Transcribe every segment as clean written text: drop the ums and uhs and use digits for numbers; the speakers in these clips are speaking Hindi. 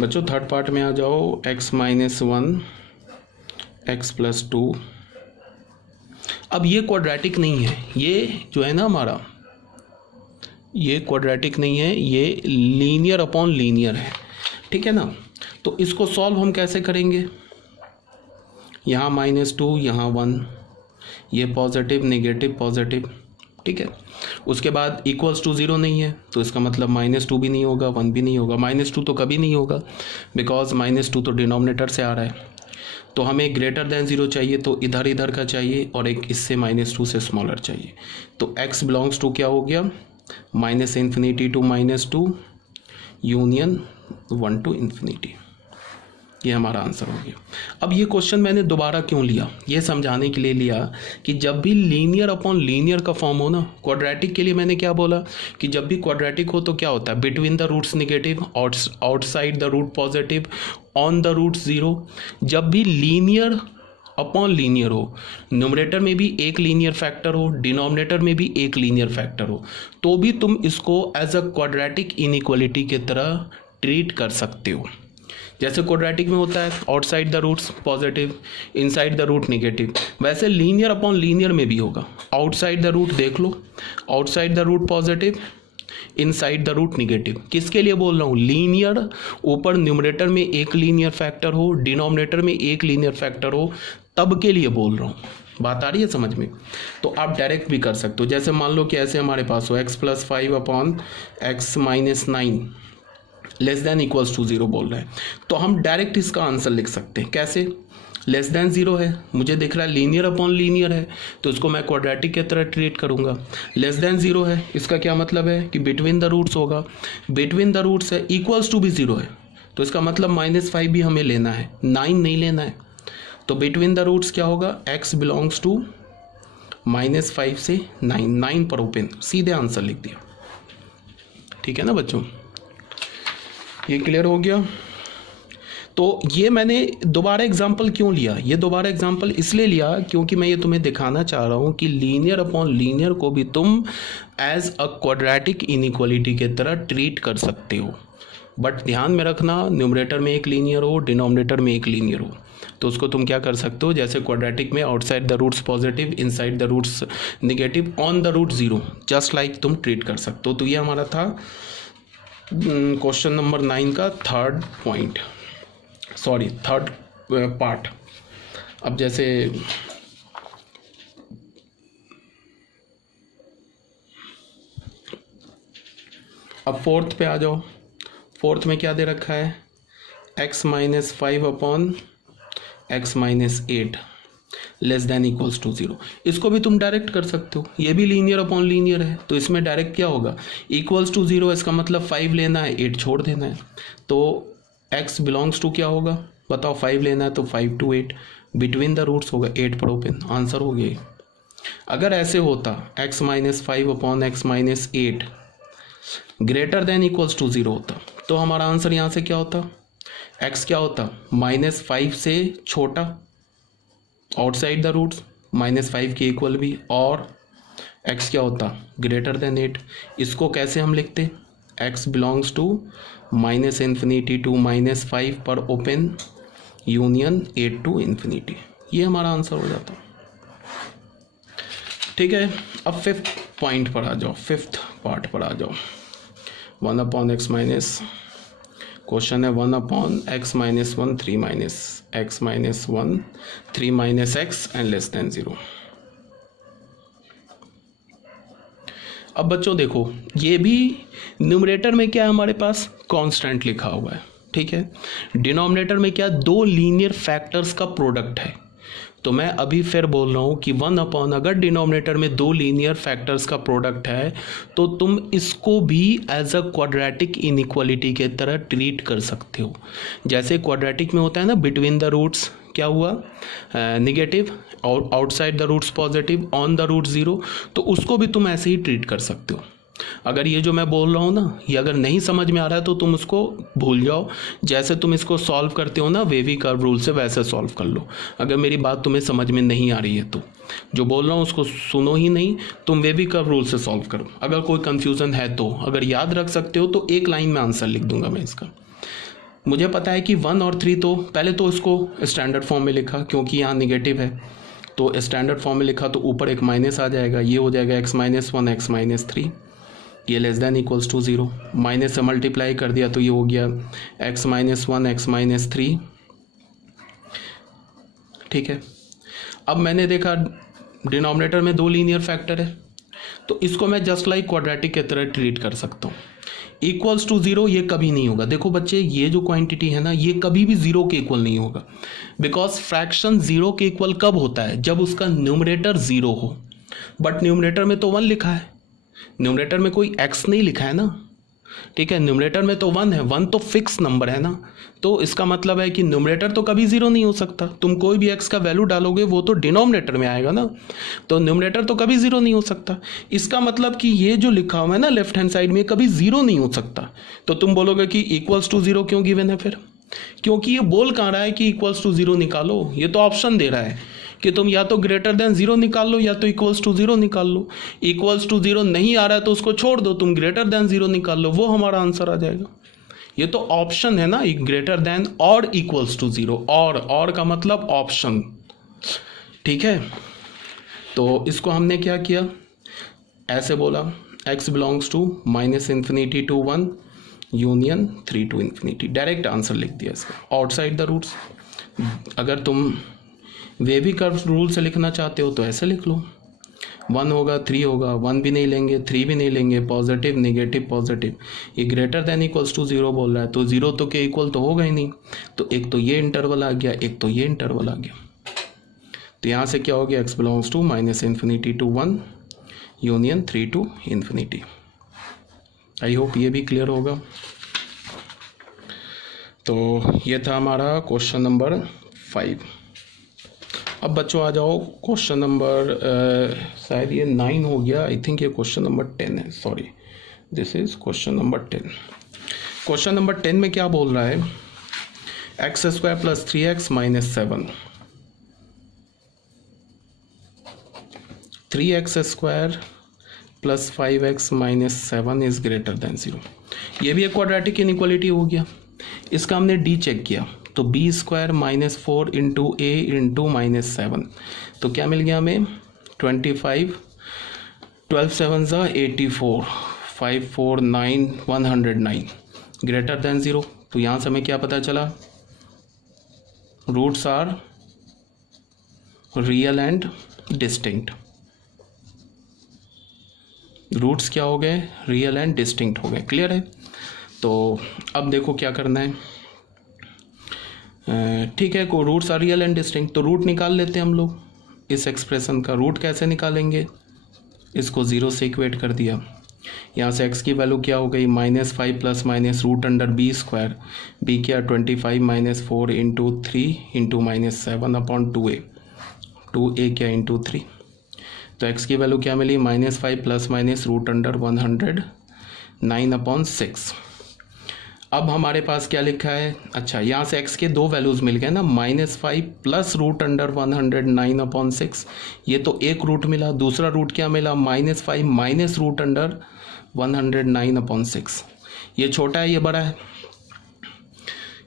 बच्चों थर्ड पार्ट में आ जाओ। x minus 1 x plus 2। अब ये क्वाड्रेटिक नहीं है, ये जो है ना हमारा, ये क्वाड्रेटिक नहीं है, ये लीनियर अपॉन लीनियर है, ठीक है ना। तो इसको सॉल्व हम कैसे करेंगे? यहाँ -2, यहाँ 1, ये पॉजिटिव नेगेटिव पॉजिटिव, ठीक है। उसके बाद इक्वल्स टू 0 नहीं है, तो इसका मतलब -2 भी नहीं होगा, 1 भी नहीं होगा। -2 तो कभी नहीं होगा, बिकॉज -2 तो डिनोमिनेटर से आ रहा है। तो हमें ग्रेटर देन 0 चाहिए, तो इधर इधर का चाहिए, और एक इससे -2 से स्मॉलर चाहिए। तो x बिलोंग्स टू क्या हो गया? -∞ टू -2 यूनियन 1 टू इन्फिनिटी। ये हमारा आंसर हो गया। अब ये क्वेश्चन मैंने दोबारा क्यों लिया? ये समझाने के लिए लिया कि जब भी लीनियर अपॉन लीनियर का फॉर्म हो ना, क्वाड्रेटिक के लिए मैंने क्या बोला कि जब भी क्वाड्रेटिक हो तो क्या होता है? Between the roots negative, outside the root positive, on the root 0। जब भी लीनियर अपॉन लीनियर हो, न्यूमरेटर में भी एक लीनियर फैक्टर हो, डिनोमिनेटर में भी एक लीनियर फैक्टर हो, तो भी तुम इसको एज अ क्वाड्रेटिक इनइक्वालिटी की तरह ट्रीट कर सकते हो। जैसे क्वाड्रेटिक में होता है outside the roots positive, inside the root negative, वैसे लीनियर अपॉन लीनियर में भी होगा। आउटसाइड द रूट देख लो, outside the root positive, inside the root negative. किसके लिए बोल रहा हूँ? लीनियर, ऊपर न्यूमरेटर में एक लीनियर फैक्टर हो, डिनोमिनेटर में एक लीनियर फैक्टर हो, तब के लिए बोल रहा हूँ। बात आ रही है समझ में? तो आप डायरेक्ट भी कर सकते हो। जैसे मान लो कि ऐसे हमारे पास हो x + 5 upon x - 9 less than equals to 0 बोल रहे हैं, तो हम डायरेक्ट इसका आंसर लिख सकते हैं। कैसे? लेस देन 0 है, मुझे दिख रहा है लीनियर अपॉन लीनियर है, तो इसको मैं क्वाड्रेटिक की तरह ट्रीट करूंगा। लेस देन 0 है, इसका क्या मतलब है कि बिटवीन द रूट्स होगा, बिटवीन द रूट्स है, इक्वल्स टू भी 0 है, तो इसका मतलब -5 भी हमें लेना है, 9 नहीं लेना है। तो बिटवीन द रूट्स क्या होगा? x बिलोंग्स टू -5 से 9, 9 पर ओपन, सीधे आंसर लिख दिया। ठीक है ना बच्चों, ये क्लियर हो गया? तो ये मैंने दोबारा एग्जाम्पल क्यों लिया? ये दोबारा एग्जाम्पल इसलिए लिया क्योंकि मैं ये तुम्हें दिखाना चाह रहा हूँ कि लीनियर अपॉन लीनियर को भी तुम एज अ क्वाड्रेटिक इनइक्वालिटी की तरह ट्रीट कर सकते हो। बट ध्यान में रखना, न्यूमरेटर में एक लीनियर हो, डिनोमिनेटर में एक लीनियर हो, तो उसको तुम क्या कर सकते हो? जैसे क्वाड्रेटिक में outside the roots positive, inside the roots negative, on the root 0, just like तुम ट्रीट कर सकते हो। तो ये हमारा था क्वेश्चन नंबर 9 का थर्ड पार्ट। अब जैसे अब फोर्थ पे आ जाओ। फोर्थ में क्या दे रखा है? x - 5 upon x - 8 less than equals to 0। इसको भी तुम डायरेक्ट कर सकते हो, ये भी लीनियर अपॉन लीनियर है, तो इसमें डायरेक्ट क्या होगा? इक्वल्स टू 0, इसका मतलब 5 लेना है, 8 छोड़ देना है। तो x बिलोंग्स टू क्या होगा? बताओ, 5 लेना है तो 5 to 8, बिटवीन द रूट्स होगा, 8 पर ओपन, आंसर हो गया। अगर ऐसे होता x - 5 upon x - 8 greater than equals to 0 होता, तो हमारा आंसर यहाँ से क्या होता? x क्या होता? -5 से छोटा, आउटसाइड द रूट्स, -5 के इक्वल भी, और x क्या होता? Greater than 8। इसको कैसे हम लिखते? x बिलोंग्स टू -∞ टू -5 पर ओपन यूनियन 8 टू इन्फिनिटी। ये हमारा आंसर हो जाता। ठीक है, अब फिफ्थ पॉइंट पर आ जाओ, फिफ्थ पार्ट पर आ जाओ। 1 अपॉन x माइनस, क्वेश्चन है 1 upon x - 1 3 - x - 1 3 - x and less than 0। अब बच्चों देखो, ये भी न्यूमरेटर में क्या है हमारे पास? कांस्टेंट लिखा हुआ है, ठीक है। डिनोमिनेटर में क्या? दो लीनियर फैक्टर्स का प्रोडक्ट है। तो मैं अभी फिर बोल रहा हूँ कि 1 अपॉन, अगर डिनोमिनेटर में दो लीनियर फैक्टर्स का प्रोडक्ट है तो तुम इसको भी एज अ क्वाड्रेटिक इनइक्वालिटी के तरह ट्रीट कर सकते हो। जैसे क्वाड्रेटिक में होता है ना, बिटवीन द रूट्स क्या हुआ? Negative, outside the roots positive, on the root 0, तो उसको भी तुम ऐसे ही ट्रीट कर सकते हो। अगर ये जो मैं बोल रहा हूँ ना, ये अगर नहीं समझ में आ रहा है तो तुम उसको भूल जाओ। जैसे तुम इसको सॉल्व करते हो ना वेवी कर्व रूल से, वैसे सॉल्व कर लो। अगर मेरी बात तुम्हें समझ में नहीं आ रही है तो जो बोल रहा हूँ उसको सुनो ही नहीं, तुम वेवी कर्व रूल से सॉल्व करो। अगर कोई कंफ्यूजन है तो, अगर याद रख सकते हो तो एक लाइन में आंसर लिख दूंगा मैं इसका। मुझे पता है कि 1 और 3 तो पहले तो इसको स्टैंडर्ड फॉर्म में लिखा क्योंकि यहाँ निगेटिव है, तो स्टैंडर्ड फॉर्म में लिखा तो ऊपर एक माइनस आ जाएगा, ये हो जाएगा x-1 x-3, ये less than equals to 0, minus से मल्टीप्लाई कर दिया तो ये हो गया x-1 x-3। ठीक है, अब मैंने देखा डिनोमिनेटर में 2 लीनियर फैक्टर है, तो इसको मैं जस्ट लाइक क्वाड्रेटिक की तरह ट्रीट कर सकता हूँ। इक्वल्स टू 0 ये कभी नहीं होगा। देखो बच्चे, ये जो क्वांटिटी है ना, ये कभी भी 0 के इक्वल नहीं होगा, बिकॉज फ्रैक्शन 0 के इक्वल कब होता है? जब उसका न्यूमरेटर 0 हो। बट न्यूमरेटर में तो 1 लिखा है, न्यूमरेटर में कोई x नहीं लिखा है ना। ठीक है, न्यूमरेटर में तो 1 है, 1 तो फिक्स नंबर है ना, तो इसका मतलब है कि न्यूमरेटर तो कभी 0 नहीं हो सकता। तुम कोई भी x का वैल्यू डालोगे वो तो डिनोमिनेटर में आएगा ना, तो न्यूमरेटर तो कभी 0 नहीं हो सकता। इसका मतलब कि ये जो लिखा हुआ है ना लेफ्ट हैंड साइड में, कभी 0 नहीं हो सकता। तो तुम बोलोगे कि इक्वल्स टू 0 क्यों गिवन है फिर? क्योंकि ये बोल कहाँ रहा है कि इक्वल्स टू 0 निकालो, ये तो ऑप्शन दे रहा है कि तुम या तो ग्रेटर देन 0 निकाल लो या तो इक्वल्स टू 0 निकाल लो। इक्वल्स टू 0 नहीं आ रहा है तो उसको छोड़ दो, तुम ग्रेटर देन 0 निकाल लो, वो हमारा आंसर आ जाएगा। ये तो ऑप्शन है ना, ग्रेटर देन और इक्वल्स टू 0, और का मतलब ऑप्शन। ठीक है, तो इसको हमने क्या किया, ऐसे बोला x belongs to -∞ to 1 union 3 to ∞। Direct answer लिख दिया इसका, आउटसाइड द रूट्स। अगर तुम वेवी कर्व रूल से लिखना चाहते हो तो ऐसे लिख लो, 1 होगा 3 होगा, 1 भी नहीं लेंगे 3 भी नहीं लेंगे, पॉजिटिव नेगेटिव पॉजिटिव। ये ग्रेटर देन इक्वल्स टू 0 बोल रहा है, तो 0 तो के इक्वल तो होगा ही नहीं, तो एक तो ये इंटरवल आ गया, एक तो ये इंटरवल आ गया। तो यहाँ से क्या हो गया, x belongs to -∞ to 1 union 3 to ∞। I hope ये भी क्लियर होगा। तो ये था हमारा क्वेश्चन नंबर 5। अब बच्चों आ जाओ क्वेश्चन नंबर शायद ये 9 हो गया, आई थिंक ये क्वेश्चन नंबर 10 है, sorry this is question number 10। Question number 10 में क्या बोल रहा है, x² + 3x - 7, 3x² + 5x - 7 is greater than 0। ये भी एक क्वाड्रेटिक इनइक्वालिटी हो गया। इसका हमने डी चेक किया तो b² - 4 × a × -7, तो क्या मिल गया हमें 25, 12 7 84, 5 4 9 109 ग्रेटर देन 0। तो यहाँ से हमें क्या पता चला, roots are real and distinct. Roots क्या हो गए, रियल एंड डिस्टिंक्ट हो गए। क्लियर है? तो अब देखो क्या करना है। ठीक है, को roots are real and distinct, तो रूट निकाल लेते हैं हम लोग। इस एक्सप्रेशन का रूट कैसे निकालेंगे, इसको 0 से इक्वेट कर दिया। यहाँ से x की वैल्यू क्या हो गई, -5 + -√b², b क्या 25 - 4 × 3 × -7/2a, 2a क्या × 3, तो x की वैल्यू क्या मिली, -5 ± √109/6। अब हमारे पास क्या लिखा है, अच्छा यहाँ से x के 2 वैल्यूज़ मिल गए ना, -5 + √109/6, ये तो एक रूट मिला। दूसरा रूट क्या मिला, -5 - √109/6। ये छोटा है ये बड़ा है,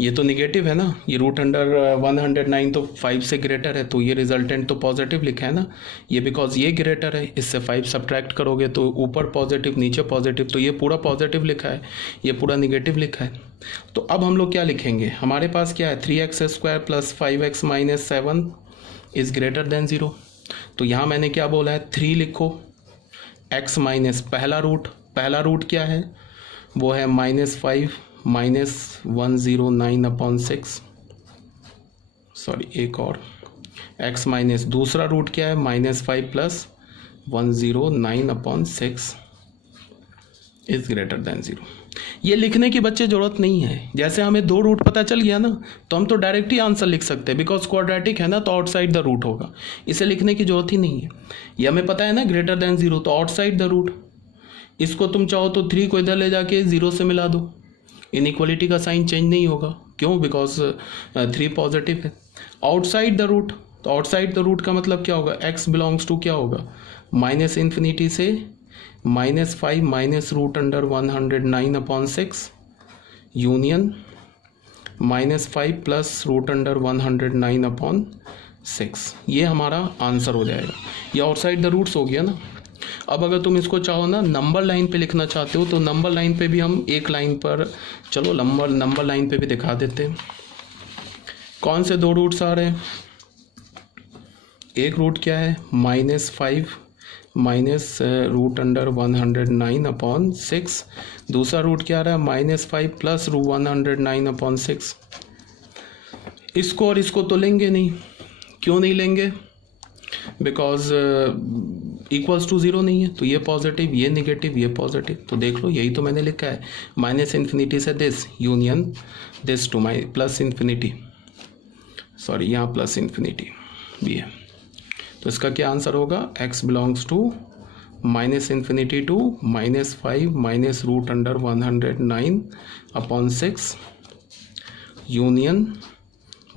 ये तो निगेटिव है ना, ये √109 तो 5 से ग्रेटर है, तो ये रिजल्टेंट तो पॉजिटिव लिखा है ना। ये बिकॉज ये ग्रेटर है, इससे 5 सब्ट्रैक्ट करोगे तो ऊपर पॉजिटिव नीचे पॉजिटिव, तो ये पूरा पॉजिटिव लिखा है, ये पूरा निगेटिव लिखा है। तो अब हम लोग क्या लिखेंगे, हमारे पास क्या है, 3x² + 5x - 7 is greater than 0। तो यहाँ मैंने क्या बोला है, 3 लिखो, x माइनस पहला रूट क्या है, वो है -5 - 109/6, सॉरी एक और, x माइनस दूसरा रूट क्या है, -5 + 109/6 इज ग्रेटर देन 0। ये लिखने की बच्चे ज़रूरत नहीं है, जैसे हमें 2 रूट पता चल गया ना तो हम तो डायरेक्ट ही आंसर लिख सकते हैं, बिकॉज क्वाड्रेटिक है ना तो आउटसाइड द रूट होगा, इसे लिखने की ज़रूरत ही नहीं है। ये हमें पता है ना ग्रेटर देन 0 तो आउटसाइड द रूट। इसको तुम चाहो तो 3 को इधर ले जाके 0 से मिला दो, इनइक्वालिटी का साइन चेंज नहीं होगा, क्यों, बिकॉज 3 पॉजिटिव है। आउटसाइड द रूट, तो आउटसाइड द रूट का मतलब क्या होगा, x बिलोंग्स टू क्या होगा, -∞ से -5 - √109/6 यूनियन -5 प्लस रूट अंडर 109/6, ये हमारा आंसर हो जाएगा। ये आउटसाइड द रूट्स हो गया ना। अब अगर तुम इसको चाहो ना नंबर लाइन पे लिखना चाहते हो तो नंबर लाइन पे भी हम एक लाइन पर, चलो नंबर लाइन पे भी दिखा देते हैं। कौन से दो रूट्स आ रहे हैं? एक रूट क्या है, -5 माइनस रूट अंडर 109/6। दूसरा रूट क्या आ रहा है, -5 प्लस 109/6। इसको और इसको तो लेंगे नहीं। क्यों नहीं लेंगे? बिकॉज इक्वल्स टू ज़ीरो नहीं है, तो ये पॉजिटिव, ये नेगेटिव, ये पॉजिटिव। तो देख लो, यही तो मैंने लिखा है, -∞ से this union this to my plus infinity, sorry यहाँ प्लस इन्फिनिटी भी है। तो इसका क्या आंसर होगा, x belongs to -∞ to -5 minus root under 109/6 union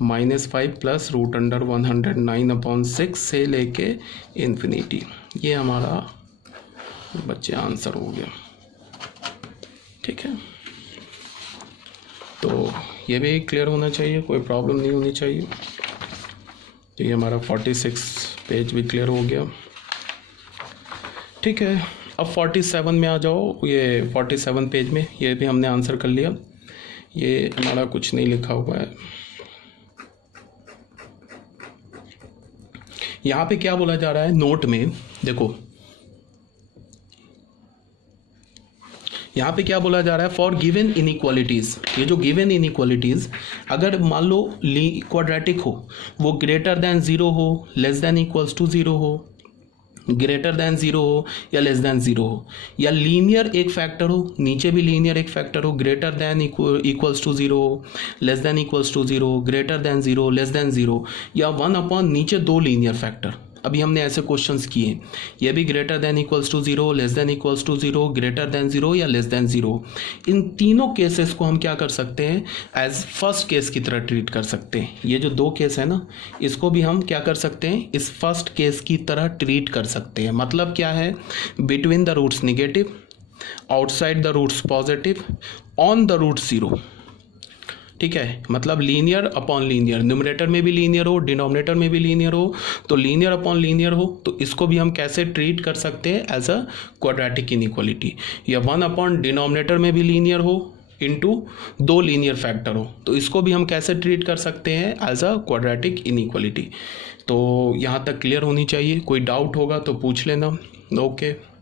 -5 plus root under 109/6 से लेके इन्फिनिटी। ये हमारा बच्चे आंसर हो गया। ठीक है, तो ये भी क्लियर होना चाहिए, कोई प्रॉब्लम नहीं होनी चाहिए। तो ये हमारा 46 पेज भी क्लियर हो गया। ठीक है, अब 47 में आ जाओ। ये 47 पेज में ये भी हमने आंसर कर लिया। ये हमारा कुछ नहीं लिखा हुआ है। यहाँ पे क्या बोला जा रहा है नोट में, देखो यहाँ पे क्या बोला जा रहा है, फॉर गिवन इनइक्वालिटीज़। ये जो गिवन इनइक्वालिटीज़ अगर मान लो क्वाड्रेटिक हो, वो ग्रेटर दैन 0 हो, लेस दैन इक्वल्स टू 0 हो, ग्रेटर दैन 0 हो या लेस दैन 0 हो, या लीनियर एक फैक्टर हो, नीचे भी लीनियर एक फैक्टर हो, ग्रेटर दैन इक्वल्स टू 0 हो, less than equals to 0, greater than 0, less than 0, या 1 नीचे दो लीनियर फैक्टर। अभी हमने ऐसे क्वेश्चंस किए, ये भी greater than equals to 0, less than equals to 0, greater than 0 या लेस दैन 0। इन तीनों केसेस को हम क्या कर सकते हैं, एज फर्स्ट केस की तरह ट्रीट कर सकते हैं। ये जो दो केस है ना, इसको भी हम क्या कर सकते हैं, इस फर्स्ट केस की तरह ट्रीट कर सकते हैं। मतलब क्या है, between the roots negative, outside the roots positive, on the root 0। ठीक है, मतलब लीनियर अपॉन लीनियर, न्यूमरेटर में भी लीनियर हो, डिनोमिनेटर में भी लीनियर हो, तो लीनियर अपॉन लीनियर हो, तो इसको भी हम कैसे ट्रीट कर सकते हैं, एज अ क्वाड्रेटिक इनइक्वालिटी। या 1 डिनोमिनेटर में भी लीनियर हो इनटू दो लीनियर फैक्टर हो, तो इसको भी हम कैसे ट्रीट कर सकते हैं, एज अ क्वाड्रेटिक इनइक्वालिटी। तो यहाँ तक क्लियर होनी चाहिए। कोई डाउट होगा तो पूछ लेना। ओके।